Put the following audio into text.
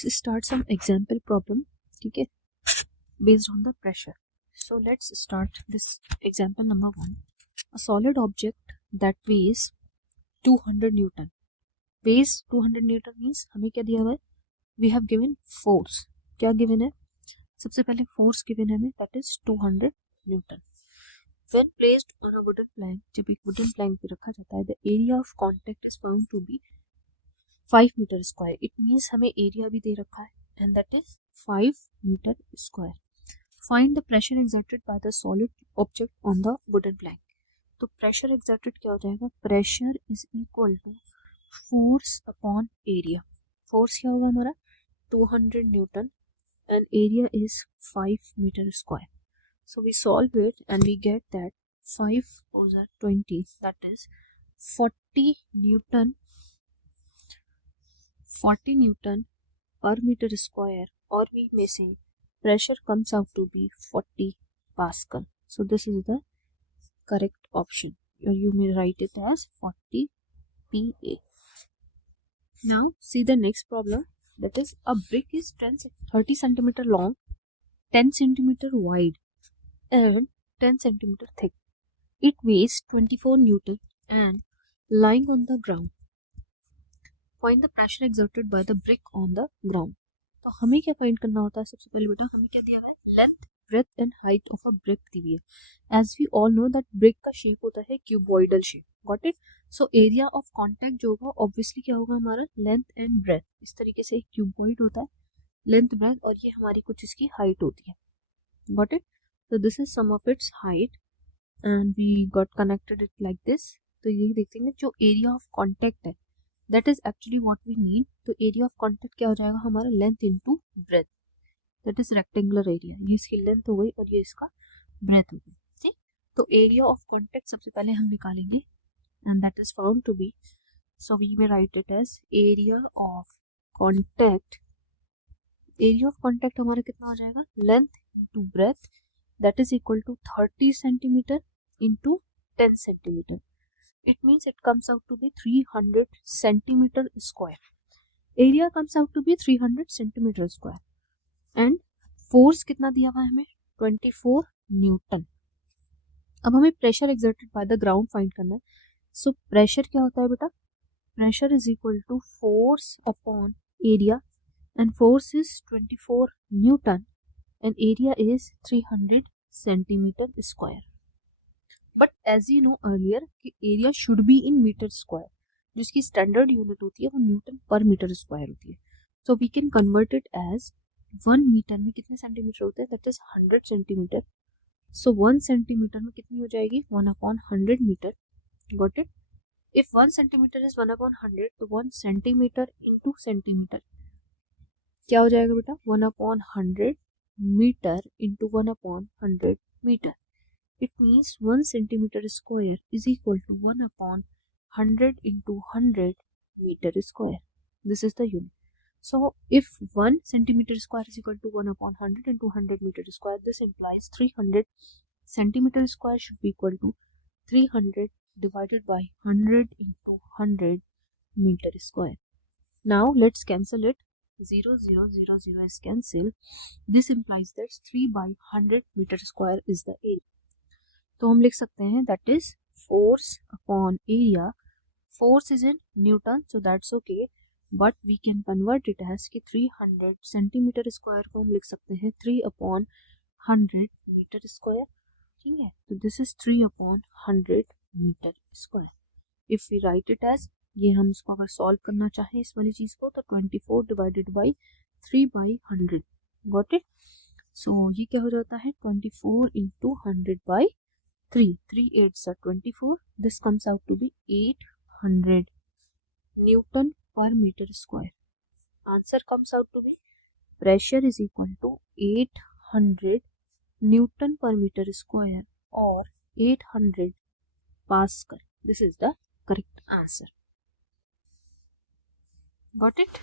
start some example problem, okay, based on the pressure. So let's start this example number 1. A solid object that weighs 200 Newton. Weighs 200 Newton means हमें क्या दिया हुआ है? We have given force. क्या given है? सबसे पहले force given है हमें, that is 200 Newton. When placed on a wooden plank, जब एक wooden plank पे रखा जाता है, the area of contact is found to be 5 meter square. It means हमें area भी दे रखा है and that is 5 meter square. Find the pressure exerted by the solid object on the wooden plank. तो pressure exerted क्या हो जाएगा? Pressure is equal to force upon area. Force क्या होगा हमारा? 200 Newton and area is 5 meter square. So we solve it and we get that 5 over 20, that is 40 Newton per meter square, or we may say pressure comes out to be 40 Pascal. So this is the correct option, or you may write it as 40 PA. Now see the next problem, that is a brick is 30 centimeter long, 10 centimeter wide and 10 centimeter thick. It weighs 24 Newton and lying on the ground. Find the pressure exerted by the brick on the ground. तो हमें क्या find करना होता है? सबसे पहले बेटा हमें क्या दिया हुआ है? Length, breadth and height of a brick दी हुई है. As we all know that brick का शेप होता है cuboidal shape. Got it? So area of contact जो होगा ऑब्वियसली क्या होगा हमारा? Length and breadth. इस तरीके से एक क्यूबॉइड होता है, लेंथ ब्रेथ, और ये हमारी कुछ इसकी हाइट होती है. Got it? So this is sum of its height and we got connected it like this. तो ये देखते हैं जो area of contact है, that is actually what we need. तो area of contact क्या हो जाएगा हमारा? length into breadth, that is rectangular area. ये इसकी length हो गई और ये इसका breadth हो गई. ठीक? तो area of contact सबसे पहले हम निकालेंगे and that is found to be, so we may write it as area of contact. area of contact हमारा कितना हो जाएगा? length into breadth, that is equal to 30 centimeter into 10 centimeter. It means it comes out to be 300 centimeter square. Area comes out to be 300 centimeter square. And force कितना दिया हुआ है हमें? 24 Newton. अब हमें pressure exerted by the ground find करना है. So pressure क्या होता है बेटा? Pressure is equal to force upon area and force is 24 Newton and area is 300 centimeter square. But as you know earlier कि area should be in meter square, जिसकी standard unit होती है वो Newton पर मीटर स्क्वायर होती है. So we can convert it as 1 metre में कितने सेंटीमीटर होते हैं? That is 100 centimetre. So 1 centimetre में कितनी हो जाएगी? 1/100 metre. Got it? If 1 centimeter is 1/100, तो 1 सेंटीमीटर into सेंटीमीटर क्या हो जाएगा बेटा? 1/100 meter into 1/100 meter. It means 1 centimeter square is equal to 1/100 into 100 meter square. This is the unit. So if 1 centimeter square is equal to 1/100 into 100 meter square, this implies 300 centimeter square should be equal to 300 divided by 100 into 100 meter square. Now let's cancel it. 0, 0, 0, 0 is cancelled. This implies that 3 by 100 meter square is the area. तो हम लिख सकते हैं that is force upon area. Force is in Newton, so that's okay. But we can convert it as कि 300 centimeter square को हम लिख सकते हैं 3/100 meter square. ठीक है? तो this is 3/100 meter square. If we write it as, ये हम इसको अगर सॉल्व करना चाहें इस वाली चीज को, तो 24 divided by 3/100. Got it? So ये क्या हो जाता है? 24 into 100 by 3. 3 8s are 24. This comes out to be 800 Newton per meter square. Answer comes out to be pressure is equal to 800 Newton per meter square or 800 Pascal. This is the correct answer. Got it?